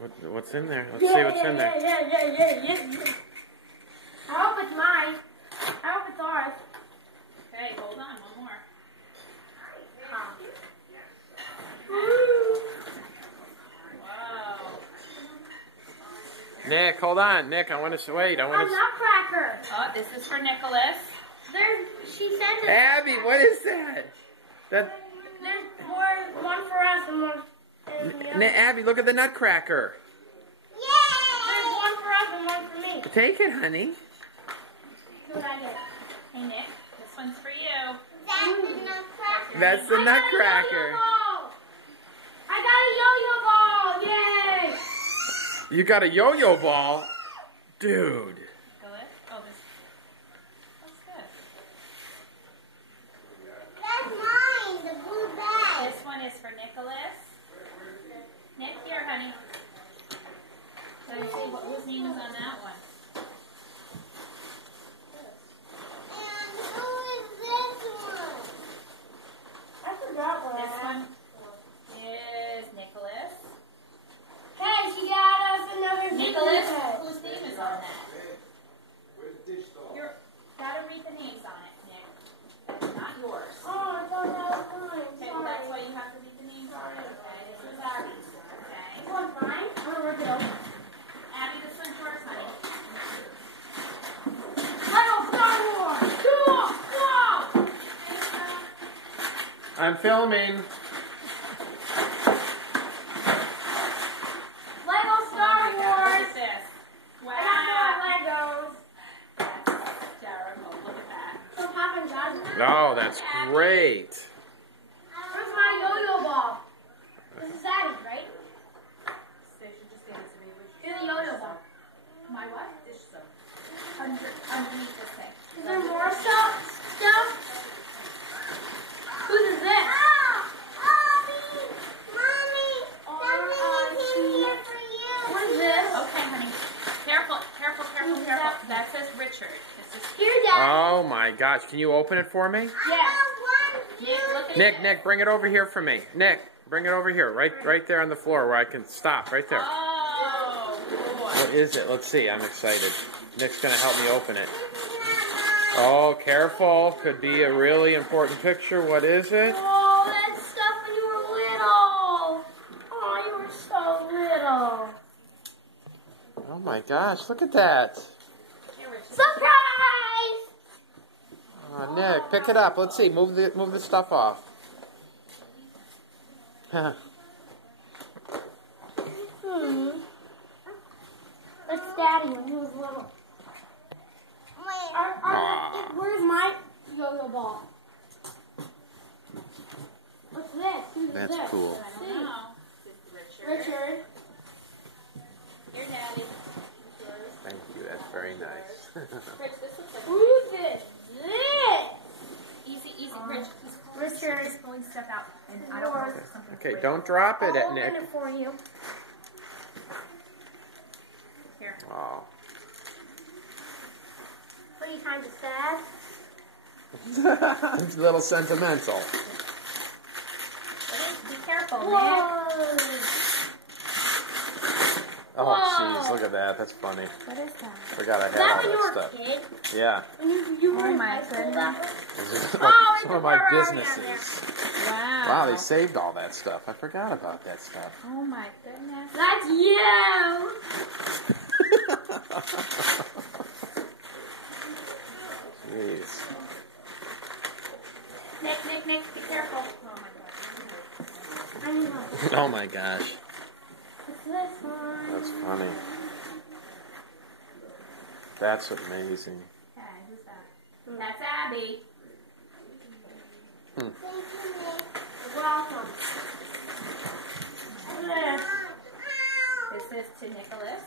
What's in there? Let's see what's in there. Yeah. I hope it's mine. I hope it's ours. Okay, hold on, one more. Wow. Nick, hold on. Nick, I want to wait. A nutcracker. Oh, this is for Nicholas. She said that. Abby, what is that? There's one for us and one for the other. Abby, look at the nutcracker. There's one for us and one for me. Take it, honey. See what I get. Hey, Nick, this one's for you. That's the nutcracker. I got a yo-yo ball. Yay! You got a yo-yo ball? Dude. Nicholas? Oh, this. What's this? That's mine, the blue bag. This one is for Nicholas. Nick, here, honey. Let's see whose name is on that one. And who is this one? I forgot what This one is Nicholas. Hey, she got us another Nicholas, bag. whose name is on that? You gotta read the names on it, Nick. That's not yours. Oh, I thought that was mine. Okay, well, that's why you have to read the names on it. Okay, this is Abby's. Okay. This one's mine. I'm gonna rip it open. Abby, this one's yours, honey. Lego Star Wars. Cool. Wow. I'm filming. Lego Star Oh my God, Wars. look at this. I got Wow. more Legos. That's terrible. Look at that. So Papa John's in there? Oh, that's great. Where's my yo-yo ball? This is Abby's, right? Here's the yo-yo ball. My what? Dish soap. Underneath this thing. Is there more stuff? Whose is this? What is this? Okay, honey. Careful. That says Richard. This is Here, Dad. Oh my gosh. Can you open it for me? Yeah. Nick. Look at Nick, bring it over here for me. Nick, bring it over here. Right there on the floor where I can stop. Right there. Oh, boy. What is it? Let's see. I'm excited. Nick's going to help me open it. Oh, careful. Could be a really important picture. What is it? Oh, that's stuff when you were little. Oh, you were so little. Oh my gosh. Look at that. Here, Richard. Surprise! Oh, Nick, pick it up. Let's see. Move the stuff off. That's Daddy when he was little. Where's my yo-yo ball? What's this? Who's That's this? cool. I don't know. This is Richard. Richard. Here, Daddy. Thank you. That's very nice. Rich, this looks like Who's this? easy. Rich, Richard. he's pulling stuff out, and I don't know if there's something. Okay, don't drop it, I'll Nick. open it for you. Here. Oh. 3 times as fast. It's a little sentimental. Be careful, Nick. Whoa! Oh, Whoa. jeez, look at that. That's funny. What is that? Forgot I Is had that all when you that were a stuff. kid? Yeah. When you were Oh in my high school, goodness. that was? This is Oh, like it's some a of my Ferrari on businesses. Wow. Wow, they saved all that stuff. I forgot about that stuff. Oh my goodness. That's you! Jeez. Nick, be careful. Oh my God. I know. Oh my gosh. What's this one? That's funny. That's amazing. Okay, who's that? That's Abby. You're welcome. This is to Nicholas.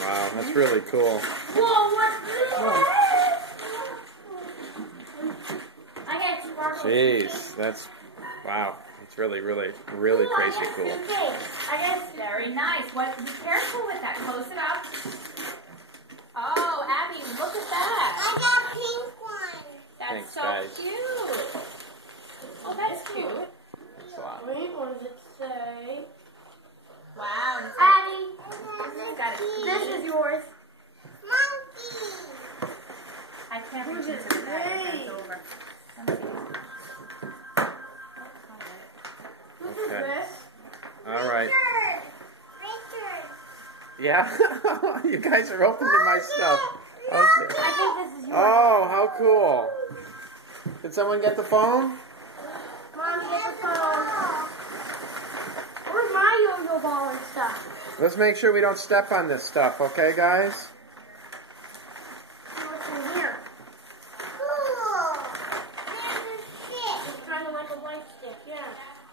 Wow, that's really cool. Whoa, what's this? I got sparkles. Jeez, that's, wow. It's really crazy cool. I guess Very nice. What? Be careful with that. Close it up. Oh, Abby, look at that. That's Thanks, so guys. cute. Oh, that's cute. Thanks a lot. Wait, what does it say? Wow. and it's Ah, This is yours. Monkey. I can't Who's reach this? into the bag. It's Hey. over. Whose is Okay. this? All right. Richard. Yeah? You guys are open to my stuff. Okay. I think this is yours. Oh, how cool. Did someone get the phone? Mom, get the phone. Where's my yo-yo ball and stuff? Let's make sure we don't step on this stuff, okay, guys? See what's in here. Cool. There's a stick. It's kind of like a white stick. Yeah,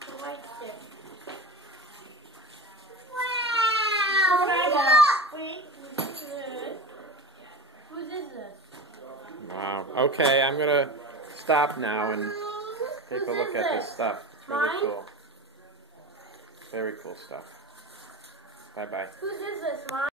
it's a white stick. Wow. Wait, who's this? Whose is this? Wow. Okay, I'm going to stop now and take a look at this stuff. It's really Mine? cool. Very cool stuff. Bye-bye. Whose is this, Mom?